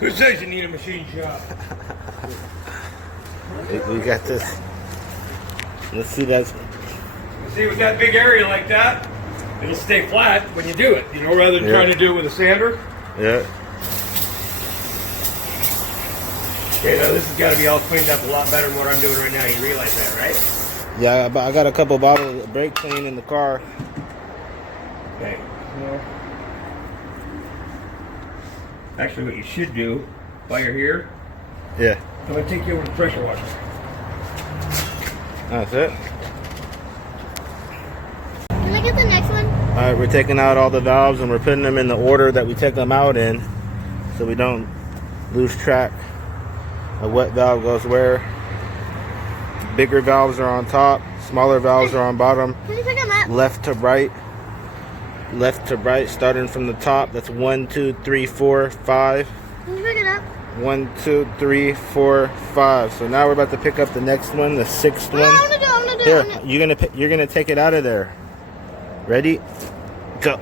Who says you need a machine shop? We got this. Let's see that. See, with that big area like that, it'll stay flat when you do it, you know, rather than trying to do it with a sander. Yeah. Okay, now this has got to be all cleaned up a lot better than what I'm doing right now. You realize that, right? Yeah, I got a couple bottles of brake clean in the car. Okay. Well, actually, what you should do while you're here, Yeah. I'm going to take you over to the pressure washer. That's it. Can I get the next one? Alright, we're taking out all the valves and we're putting them in the order that we take them out in so we don't lose track of what valve goes where. Bigger valves are on top, smaller valves are on bottom. Can you pick them up? Left to right. Left to right, starting from the top. That's 1, 2, 3, 4, 5. Can you pick it up? 1, 2, 3, 4, 5. So now we're about to pick up the next one, the sixth one. I'm gonna do it. Here, you're gonna take it out of there. Ready? Go.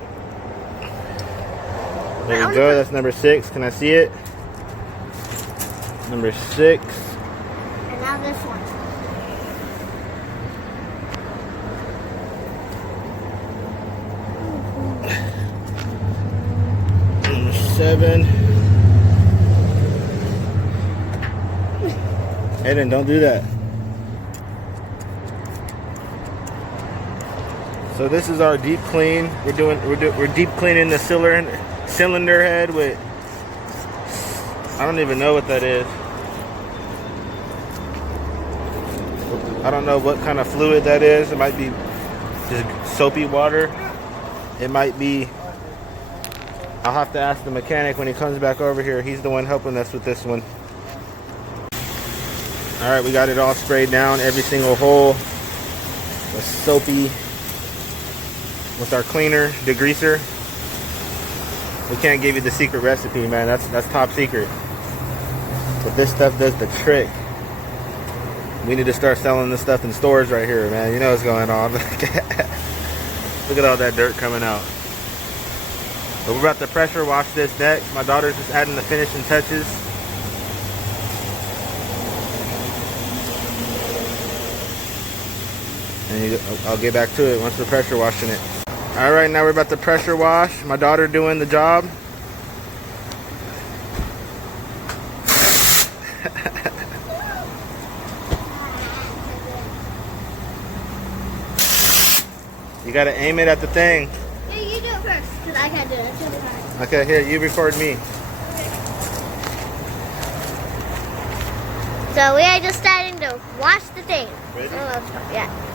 There you go. That's number 6. Can I see it? Number 6. And now this one. Number 7. Aiden, don't do that. So this is our deep clean. We're deep cleaning the cylinder head with, I don't even know what that is. I don't know what kind of fluid that is. It might be just soapy water. It might be, I'll have to ask the mechanic when he comes back over here. He's the one helping us with this one. All right, we got it all sprayed down, every single hole. The soapy with our cleaner, degreaser. We can't give you the secret recipe, man. That's top secret. But this stuff does the trick. We need to start selling this stuff in stores right here, man. You know what's going on. Look at all that dirt coming out. But we're about to pressure wash this next. My daughter's just adding the finishing touches. And I'll get back to it once we're pressure washing it. All right, now we're about to pressure wash. My daughter doing the job. You gotta aim it at the thing. Hey, you do it first, because I can't do it. It's really hard. Okay, here, you record me. So we are just starting to wash the thing. Ready? Oh, yeah.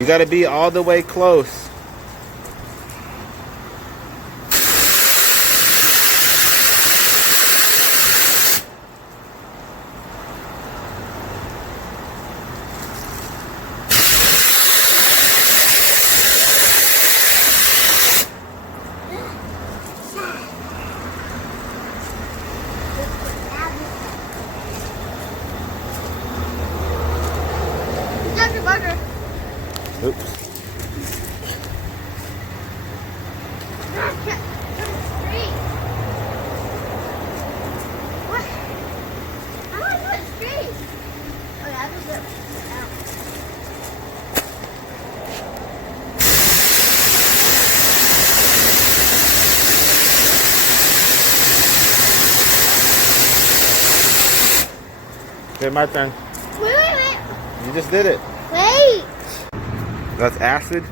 You gotta be all the way close. bugger. Oops. What? How do I do it straight? Okay, I'll just do it out. Okay, my turn. Wait. You just did it. Wait. That's acid.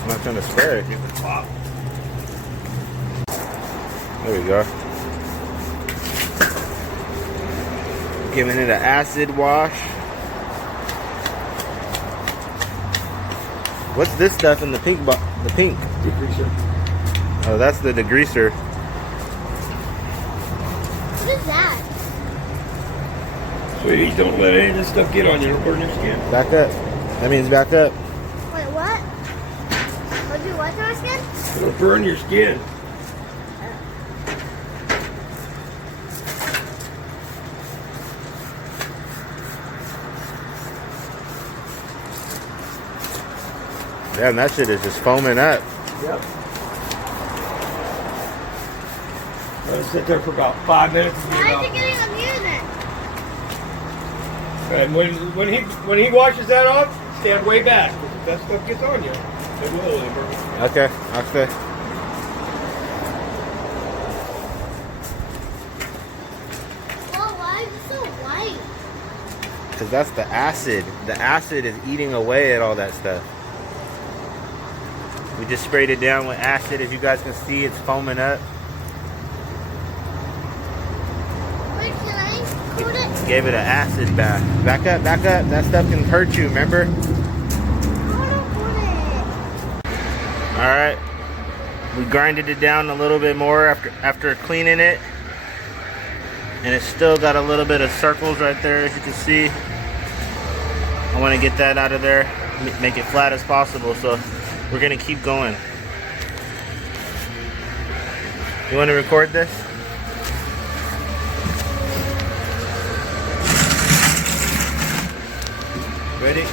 I'm not trying to spare it. Give it a pop. There we go. Giving it an acid wash. What's this stuff in the pink? The pink. Degreaser. Oh, that's the degreaser. What is that? Sweetie, don't let any of this stuff get on you. It'll burn your skin. Back up. That means back up. Wait, what? What do what to my skin? It'll burn your skin. Damn, that shit is just foaming up. Yep. Let it sit there for about 5 minutes. Why is it getting on here then? And when he washes that off, stand way back. If that stuff gets on you, it will. It'll burn. Okay, I'll stay. Well, why is it so white? Because that's the acid. The acid is eating away at all that stuff. We just sprayed it down with acid. As you guys can see, it's foaming up. Wait, can I hold it? Gave it an acid bath. Back up, back up. That stuff can hurt you, remember? I want to hold it. Alright. We grinded it down a little bit more after cleaning it. And it's still got a little bit of circles right there, as you can see. I want to get that out of there. Make it flat as possible. So we're going to keep going. You want to record this? Ready?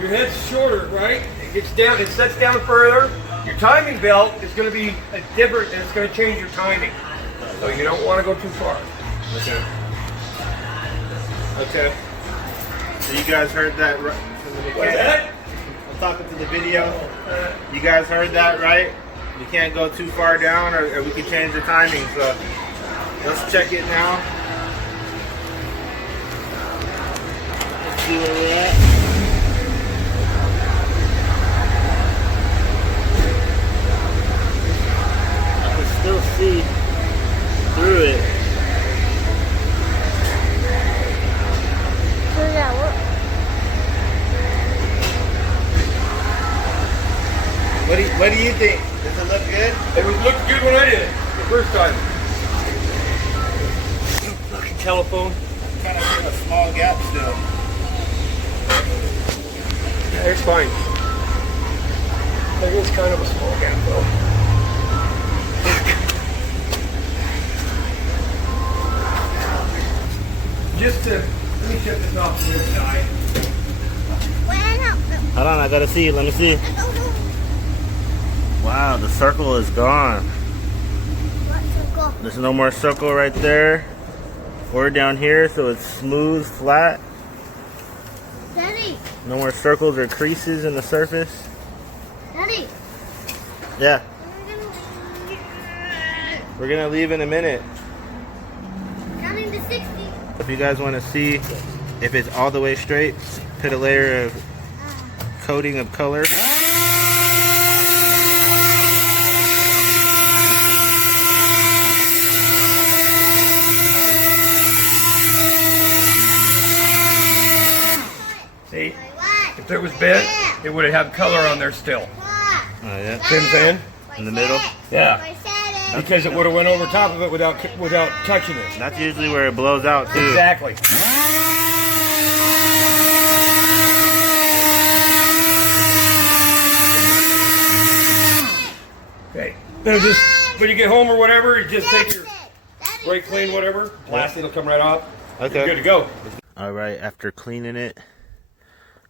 Your head's shorter, right? It gets down, it sets down further. Your timing belt is going to be different, and it's going to change your timing. So you don't want to go too far. Okay. Okay. So you guys heard that from the mechanic? What's that? I'm talking to the video. You guys heard that, right? You can't go too far down, or we can change the timing. So let's check it now. Let's see where we're at. Still see through it. So does that work? What do you think? Does it look good? It looked good when I did it the first time. Fucking telephone. Kind of a small gap still. Yeah, it's fine. It is kind of a small gap though. Just to, let me shut this off so it doesn't die. on, I gotta see. Let me see. Wow, the circle is gone. What circle? There's no more circle right there or down here, so it's smooth, flat. Daddy. No more circles or creases in the surface. Daddy. Yeah. We're gonna leave in a minute. Counting to 60. If you guys want to see if it's all the way straight, put a layer of coating of color. See, if it was bent, it would have had color on there still. Oh yeah. See what I'm saying? In the middle. Yeah. Because it would have went over top of it without touching it. That's usually where it blows out too. Exactly. Okay. Then just when you get home or whatever, you just take your brake clean, whatever, plastic will come right off. Okay. You're good to go. All right. After cleaning it,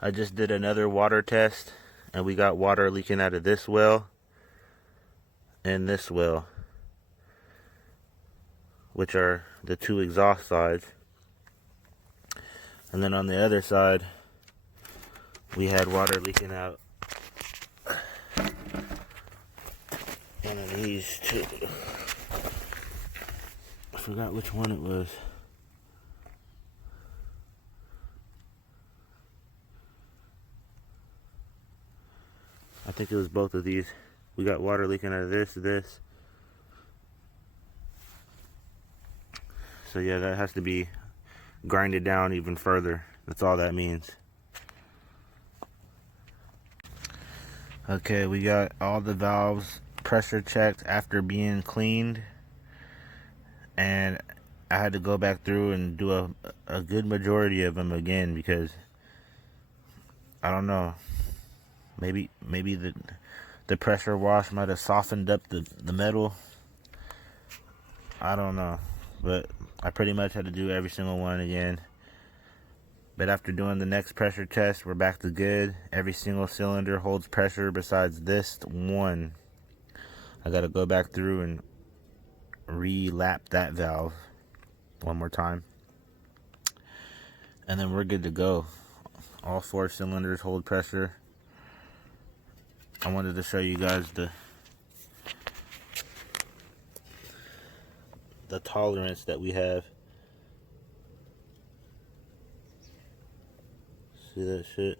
I just did another water test, and we got water leaking out of this well and this well, which are the two exhaust sides. And then on the other side, we had water leaking out one of these two. I forgot which one it was. I think it was both of these. We got water leaking out of this. So yeah, that has to be grinded down even further. That's all that means. Okay, we got all the valves pressure checked after being cleaned. And I had to go back through and do a good majority of them again because I don't know. Maybe the pressure wash might have softened up the metal. I don't know. But I pretty much had to do every single one again. But after doing the next pressure test, we're back to good. Every single cylinder holds pressure besides this one. I got to go back through and re-lap that valve one more time. And then we're good to go. All 4 cylinders hold pressure. I wanted to show you guys the tolerance that we have. See that shit?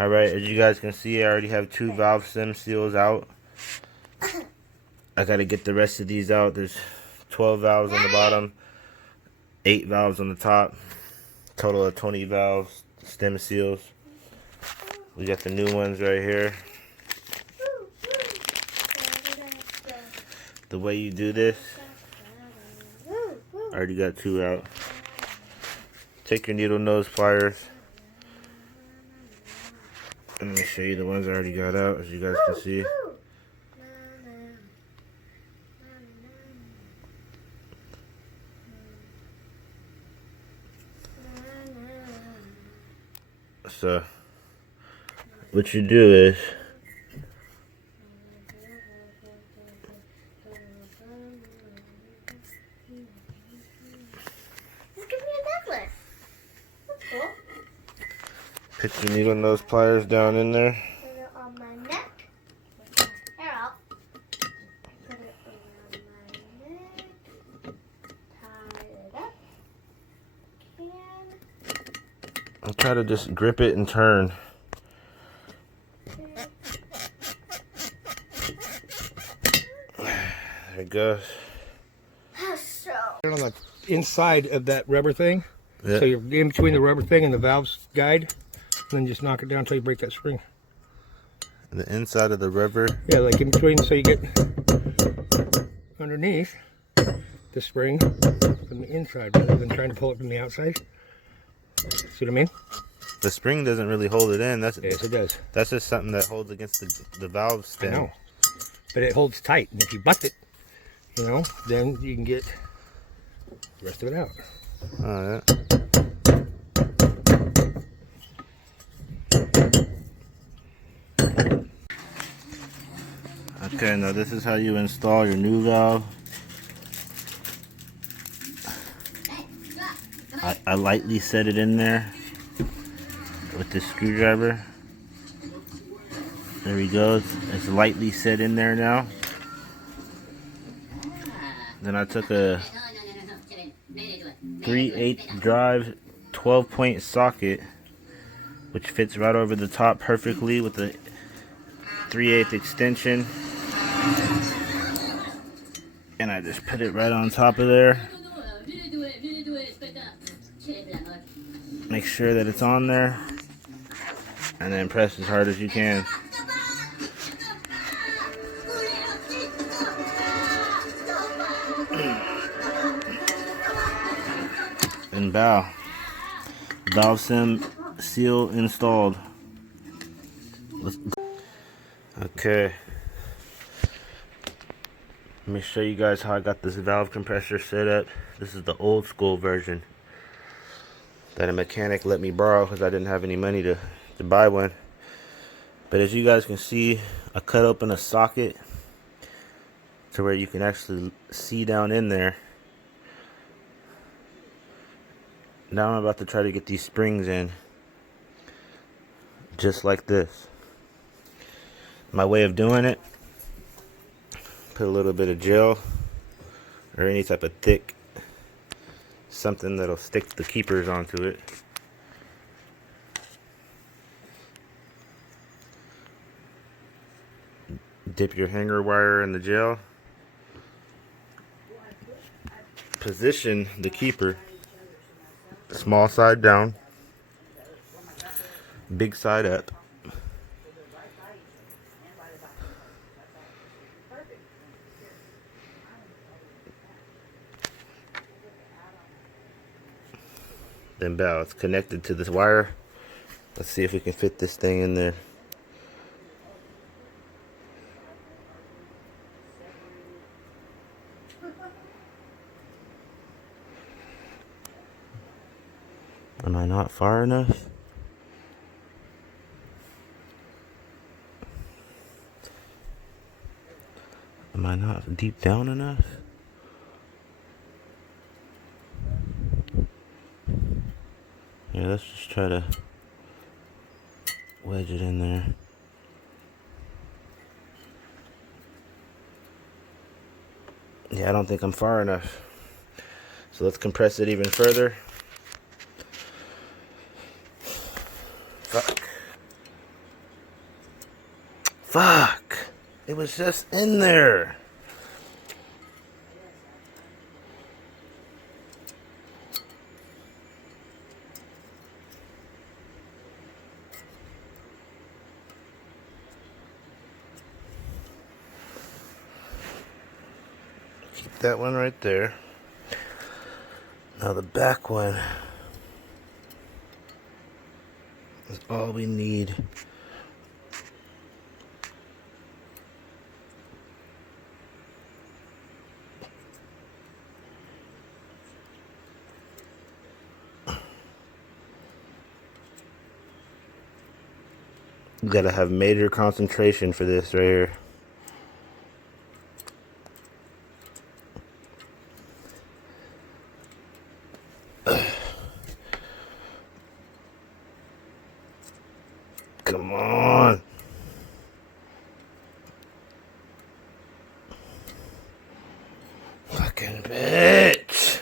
Alright, as you guys can see, I already have 2 valve stem seals out. I gotta get the rest of these out. There's 12 valves on the bottom, 8 valves on the top, total of 20 valves, stem seals. We got the new ones right here. The way you do this, I already got 2 out. Take your needle nose pliers. Let me show you the ones I already got out, as you guys can see. So, what you do is, Just give me a necklace. That's cool. put your needle nose pliers down in there. Put it on my neck. Hair out. Put it around my neck. Tie it up. And try to just grip it and turn. There it goes. So. On the inside of that rubber thing. Yeah. So you're in between the rubber thing and the valve's guide. And then just knock it down until you break that spring. The inside of the rubber. Yeah, like in between, so you get underneath the spring from the inside rather than trying to pull it from the outside. See what I mean? The spring doesn't really hold it in. Yes, it does. That's just something that holds against the valve stem. I know. But it holds tight, and if you bust it, you know, then you can get the rest of it out. Alright. Okay, now this is how you install your new valve. I lightly set it in there with this screwdriver. There he goes. It's lightly set in there now. Then I took a 3/8 drive 12-point socket, which fits right over the top perfectly with the 3/8 extension. And I just put it right on top of there. Make sure that it's on there. And then press as hard as you can. And valve seal installed. Okay, let me show you guys how I got this valve compressor set up. This is the old school version that a mechanic let me borrow because I didn't have any money to buy one. But as you guys can see, I cut open a socket to where you can actually see down in there. Now I'm about to try to get these springs in, just like this. My way of doing it, put a little bit of gel or any type of thick something that'll stick the keepers onto it. Dip your hanger wire in the gel. Position the keeper small side down, big side up. Then bow. It's connected to this wire. Let's see if we can fit this thing in there. Am I not far enough? Am I not deep down enough? Yeah, let's just try to wedge it in there. Yeah, I don't think I'm far enough. So let's compress it even further. Fuck. It was just in there. Keep that one right there. Now the back one is all we need. You gotta have major concentration for this right here. Come on. Fucking bitch.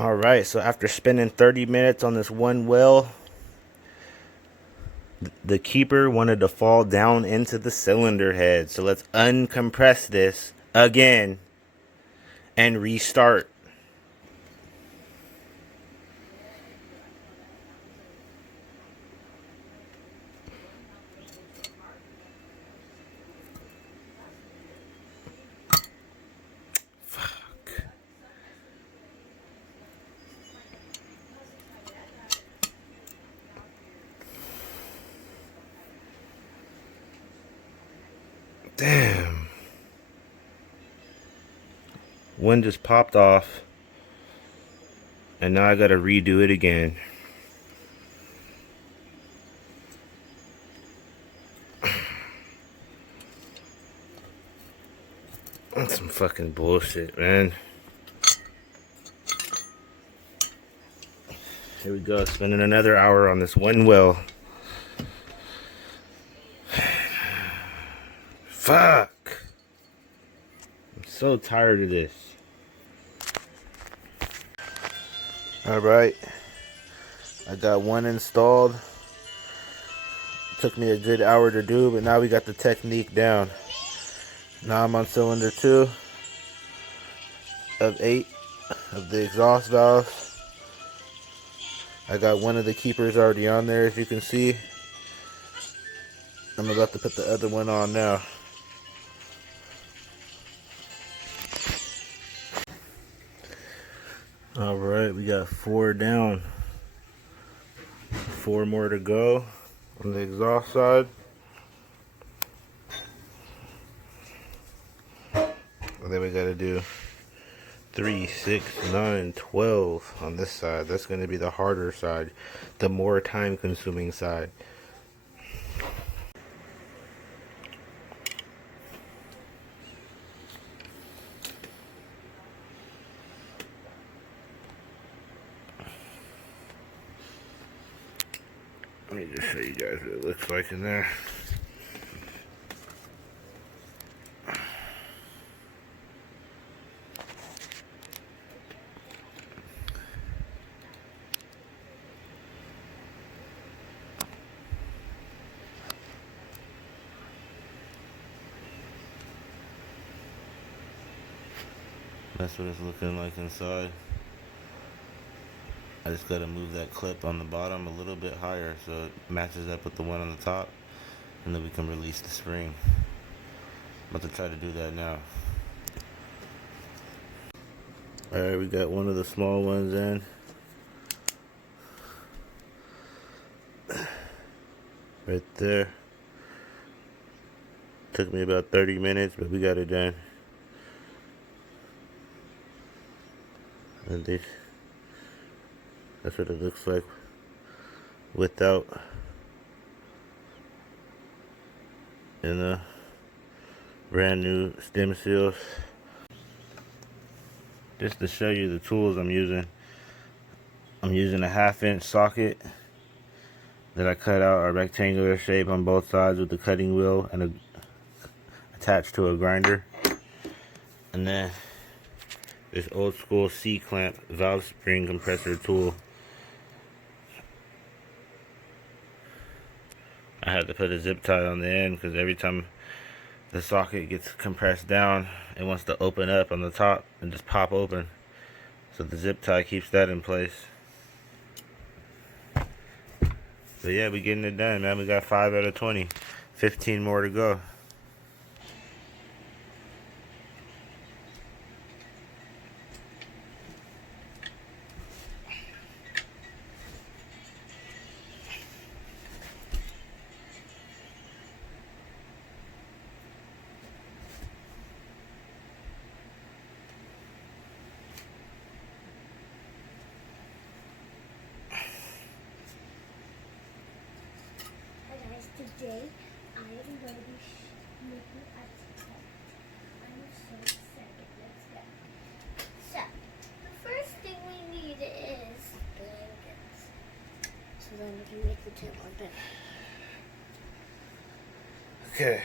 Alright, so after spending 30 minutes on this one well, the keeper wanted to fall down into the cylinder head. So let's uncompress this again and restart. Damn. One just popped off. And now I gotta redo it again. That's some fucking bullshit, man. Here we go, spending another hour on this one wheel. Fuck. I'm so tired of this. Alright. I got one installed. Took me a good hour to do, but now we got the technique down. Now I'm on cylinder 2 of 8 of the exhaust valves. I got one of the keepers already on there, as you can see. I'm about to put the other one on now. Alright, we got 4 down. 4 more to go on the exhaust side. And then we gotta do 3, 6, 9, 12 on this side. That's gonna be the harder side, the more time consuming side. Let me just show you guys what it looks like in there. That's what it's looking like inside. I just gotta move that clip on the bottom a little bit higher so it matches up with the one on the top, and then we can release the spring. I'm about to try to do that now. Alright, we got one of the small ones in. Right there. Took me about 30 minutes, but we got it done. And that's what it looks like without. And the brand new stem seals. Just to show you the tools I'm using a 1/2 inch socket that I cut out a rectangular shape on both sides with the cutting wheel and attached to a grinder. And then this old school C-clamp valve spring compressor tool. I had to put a zip tie on the end because every time the socket gets compressed down, it wants to open up on the top and just pop open. So the zip tie keeps that in place. But yeah, we getting it done, man. We got 5 out of 20. 15 more to go. Today, I am going to be making a test. I'm so excited. Let's go. So, the first thing we need is blankets. So then we can make the tent more better. Okay,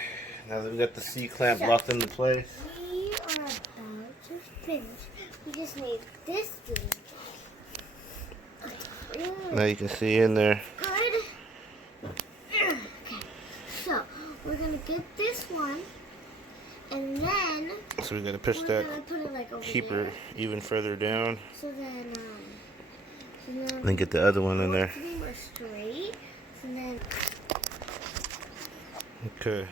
now that we got the C-clamp locked into place. We are about to finish. We just need this blanket. Now you can see in there. Good. So, we're going to get this one, and then So we gotta push we're that gonna put it like over keeper there. even further down. So then, Then get the other one in there. to be more straight. So then, Okay.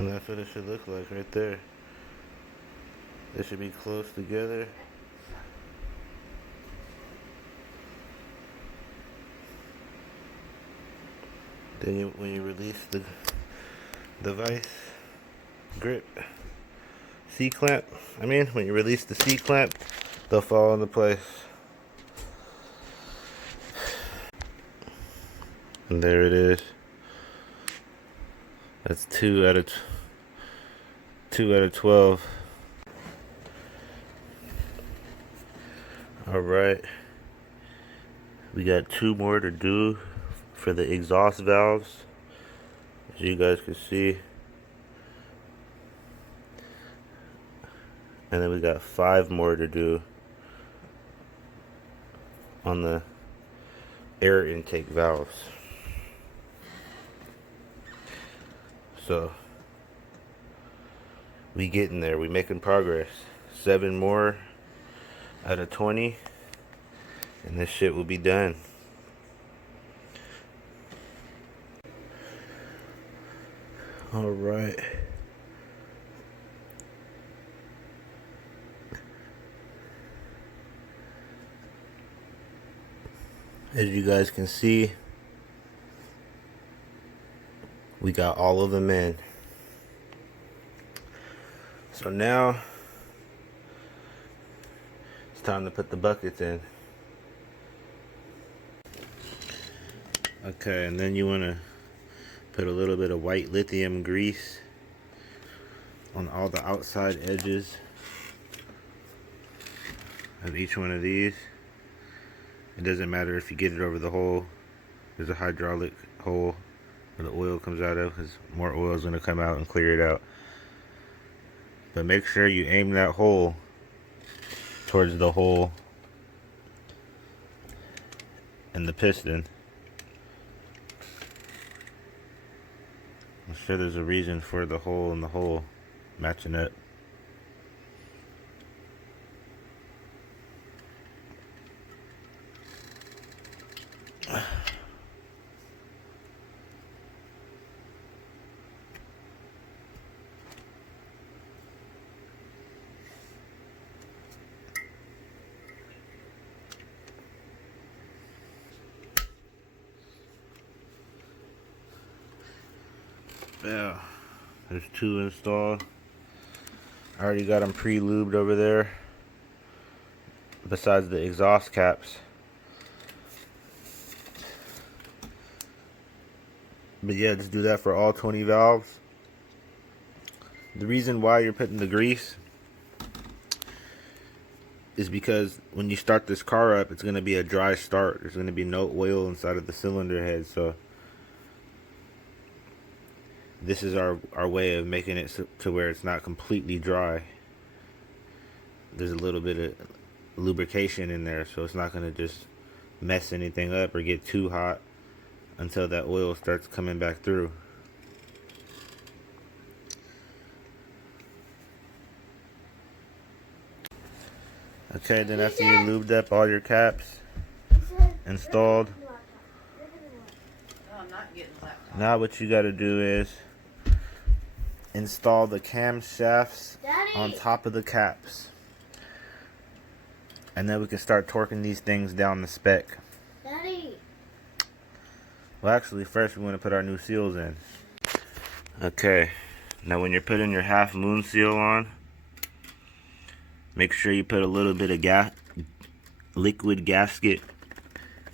And that's what it should look like right there. They should be close together. Then when you release the vice grip C-clamp, when you release the C-clamp, they'll fall into place. And there it is. That's 2 out of 12. All right, we got 2 more to do for the exhaust valves, as you guys can see. And then we got 5 more to do on the air intake valves. So we getting there, we making progress. 7 more out of 20 and this shit will be done. All right. As you guys can see, we got all of them in. So now it's time to put the buckets in. Okay, and then you want to put a little bit of white lithium grease on all the outside edges of each one of these. It doesn't matter if you get it over the hole. There's a hydraulic hole where the oil comes out of, because more oil is going to come out and clear it out. But make sure you aim that hole towards the hole in the piston. I'm sure there's a reason for the hole in the hole matching up. Yeah, there's 2 installed. I already got them pre-lubed over there, besides the exhaust caps. But yeah, just do that for all 20 valves. The reason why you're putting the grease is because when you start this car up, it's going to be a dry start. There's going to be no oil inside of the cylinder head, so this is our way of making it to where it's not completely dry. There's a little bit of lubrication in there, so it's not going to just mess anything up or get too hot until that oil starts coming back through. Okay, then after you lubed up all your caps, installed, now what you got to do is install the camshafts on top of the caps, and then we can start torquing these things down the spec. Daddy. Well, actually, first we want to put our new seals in. Okay, now when you're putting your half moon seal on, make sure you put a little bit of liquid gasket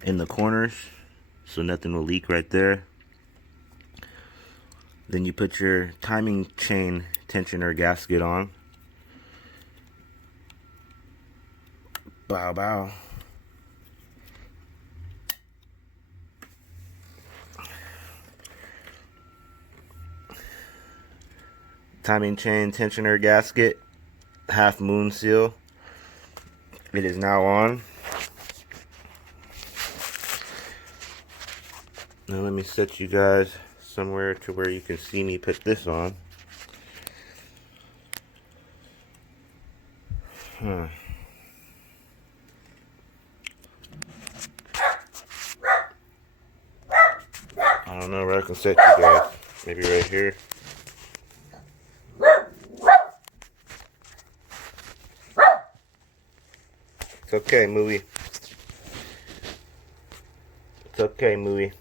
in the corners so nothing will leak right there. Then you put your timing chain tensioner gasket on. Bow, bow. Timing chain tensioner gasket, half moon seal. It is now on. Now let me set you guys somewhere to where you can see me put this on. I don't know where I can set you guys. Maybe right here. okay, movie. It's okay, movie.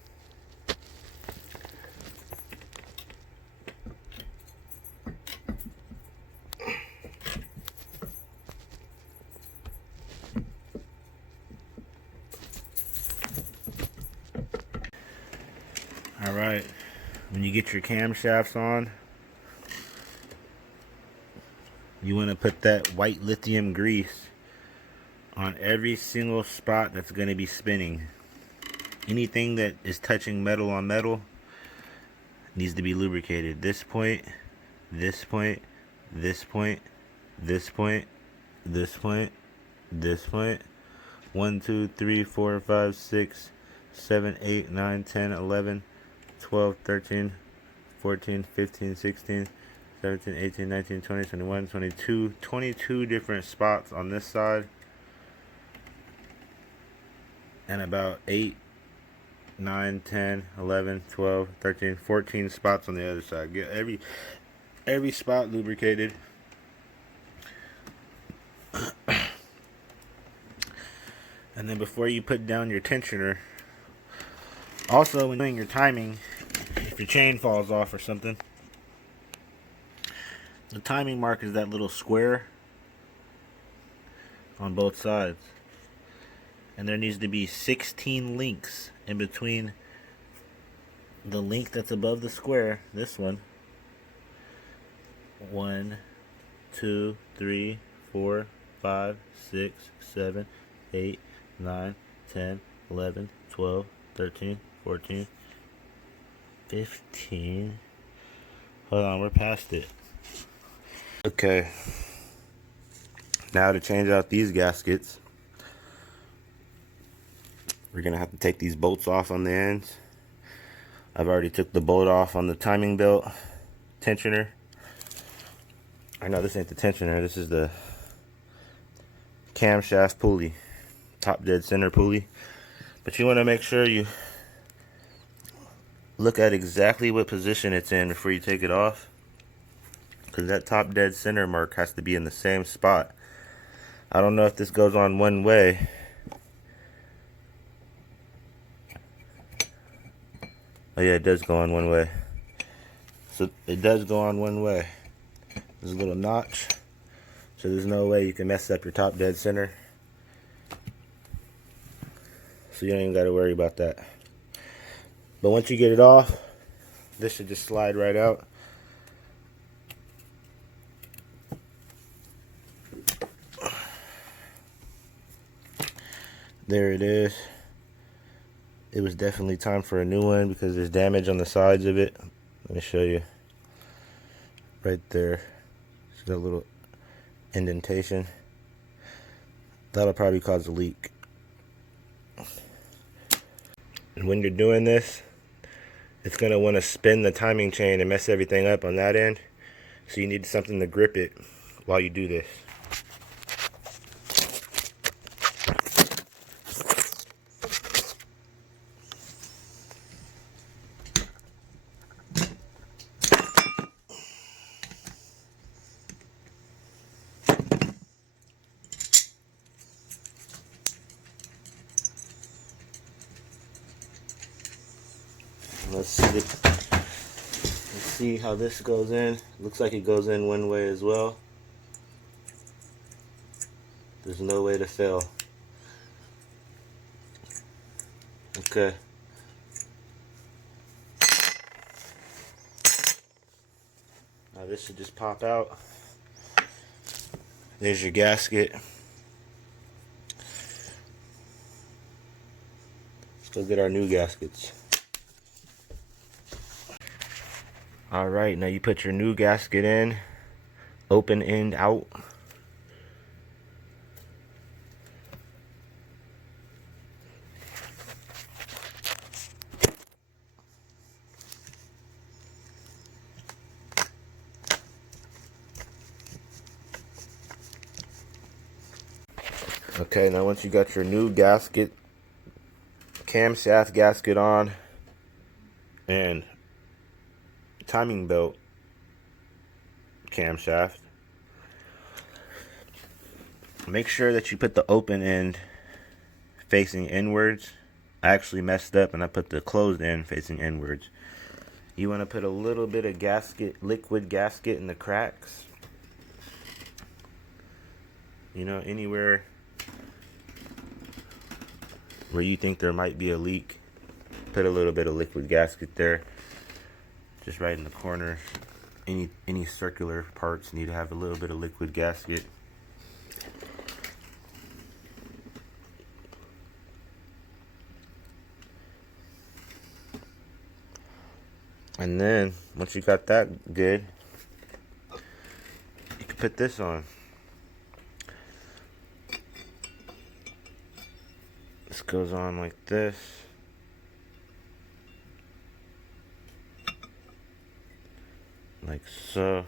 Alright, when you get your camshafts on, you want to put that white lithium grease on every single spot that's going to be spinning. Anything that is touching metal on metal needs to be lubricated. This point, this point, this point, this point, this point, this point. 1, 2, 3, 4, 5, 6, 7, 8, 9, 10, 11, 12, 13, 14, 15, 16, 17, 18, 19, 20, 21, 22. 22 different spots on this side. And about 8, 9, 10, 11, 12, 13, 14 spots on the other side. Get every spot lubricated. And then before you put down your tensioner, also when doing your timing, if your chain falls off or something, the timing mark is that little square on both sides. And there needs to be 16 links in between the link that's above the square, this one. 1, 2, 3, 4, 5, 6, 7, 8, 9, 10, 11, 12, 13, 14, 15. Hold on, we're past it. Okay. Now to change out these gaskets, we're going to have to take these bolts off on the ends. I've already took the bolt off on the timing belt tensioner. I know this ain't the tensioner, this is the camshaft pulley, top dead center pulley. But you want to make sure you look at exactly what position it's in before you take it off, because that top dead center mark has to be in the same spot. I don't know if this goes on one way. Oh yeah, it does go on one way. So it does go on one way. There's a little notch, so there's no way you can mess up your top dead center. So you don't even got to worry about that. But once you get it off, this should just slide right out. There it is. It was definitely time for a new one because there's damage on the sides of it. Let me show you. Right there. It's got a little indentation. That'll probably cause a leak. And when you're doing this, it's going to want to spin the timing chain and mess everything up on that end. So you need something to grip it while you do this. Let's see how this goes in. Looks like it goes in one way as well. There's no way to fail. Okay. Now this should just pop out. There's your gasket. Let's go get our new gaskets. Alright, now you put your new gasket in, open end out. Okay, now once you got your new gasket, camshaft gasket on, and timing belt camshaft, Make sure that you put the open end facing inwards. I actually messed up and I put the closed end facing inwards. You want to put a little bit of gasket, liquid gasket in the cracks. You know, anywhere where you think there might be a leak, put a little bit of liquid gasket there. Just right in the corners. Any circular parts need to have a little bit of liquid gasket. And then, once you got that good, you can put this on. This goes on like this. Like so.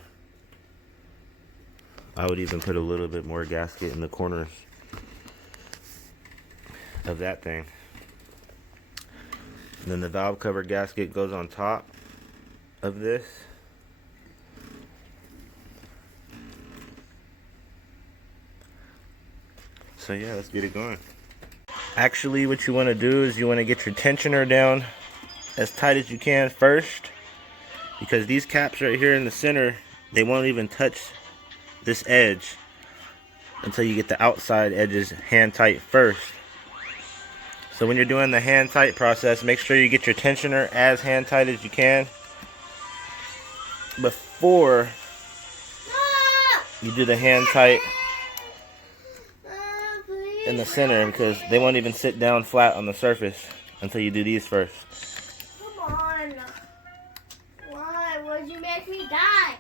I would even put a little bit more gasket in the corners of that thing. And then the valve cover gasket goes on top of this. So yeah, let's get it going. Actually, what you want to do is you want to get your tensioner down as tight as you can first, because these caps right here in the center, they won't even touch this edge until you get the outside edges hand tight first. So when you're doing the hand tight process, make sure you get your tensioner as hand tight as you can before you do the hand tight in the center, because they won't even sit down flat on the surface until you do these first. Come on. Why would you make me die?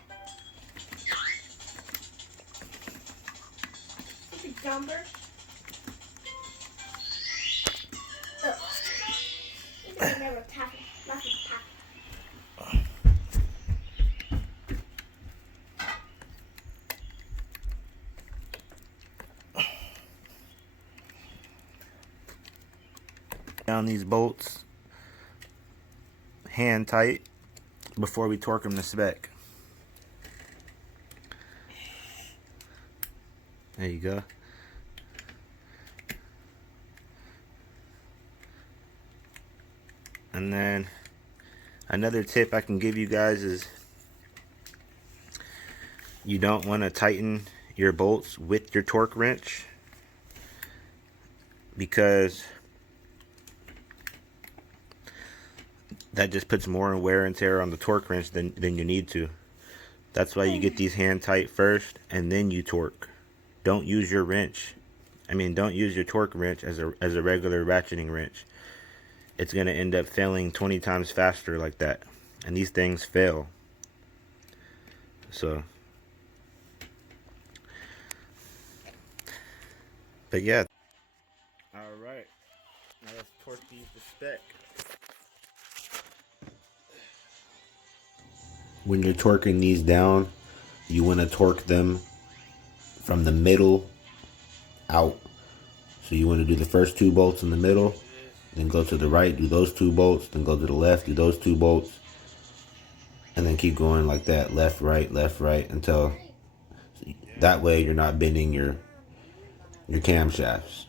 You jumper. Ugh. You can never tap it. Nothing tap. Down these bolts hand tight before we torque them to spec. There you go. And then another tip I can give you guys is you don't want to tighten your bolts with your torque wrench, because that just puts more wear and tear on the torque wrench than you need to. That's why you get these hand tight first and then you torque. Don't use your wrench. Don't use your torque wrench as a regular ratcheting wrench. It's going to end up failing 20 times faster like that. And these things fail. So. But yeah. Alright. Now let's torque these to spec. When you're torquing these down, you want to torque them from the middle out. So you want to do the first 2 bolts in the middle, then go to the right, do those 2 bolts, then go to the left, do those 2 bolts, and then keep going like that, left, right, until that way you're not bending your camshafts.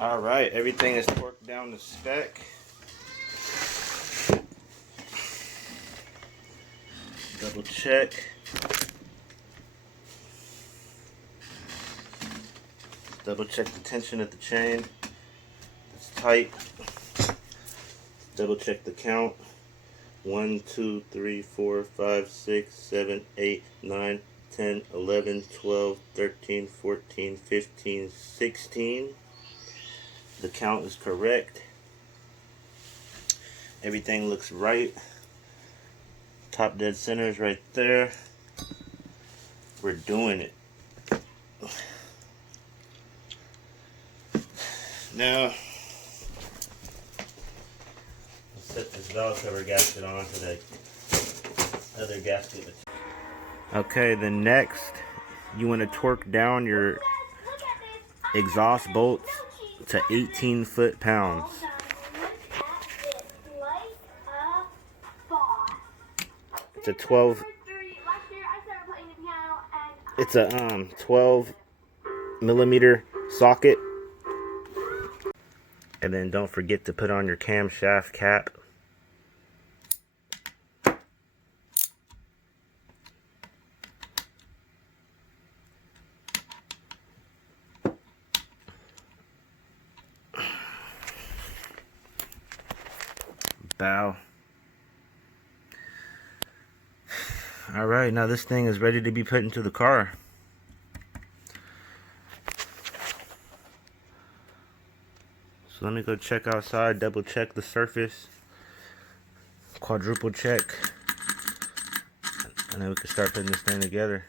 Alright, everything is torqued down to spec. Double check. Double check the tension of the chain. It's tight. Double check the count. 1, 2, 3, 4, 5, 6, 7, 8, 9, 10, 11, 12, 13, 14, 15, 16. The count is correct. Everything looks right. Top dead center is right there. We're doing it. Now, set this valve cover gasket onto the other gasket. Okay, then next you want to torque down your exhaust bolts to 18 foot-pounds. It's a 12. It's a 12 millimeter socket. And then don't forget to put on your camshaft cap. Bow. Alright, now this thing is ready to be put into the car. So let me go check outside, double check the surface, quadruple check, and then we can start putting this thing together.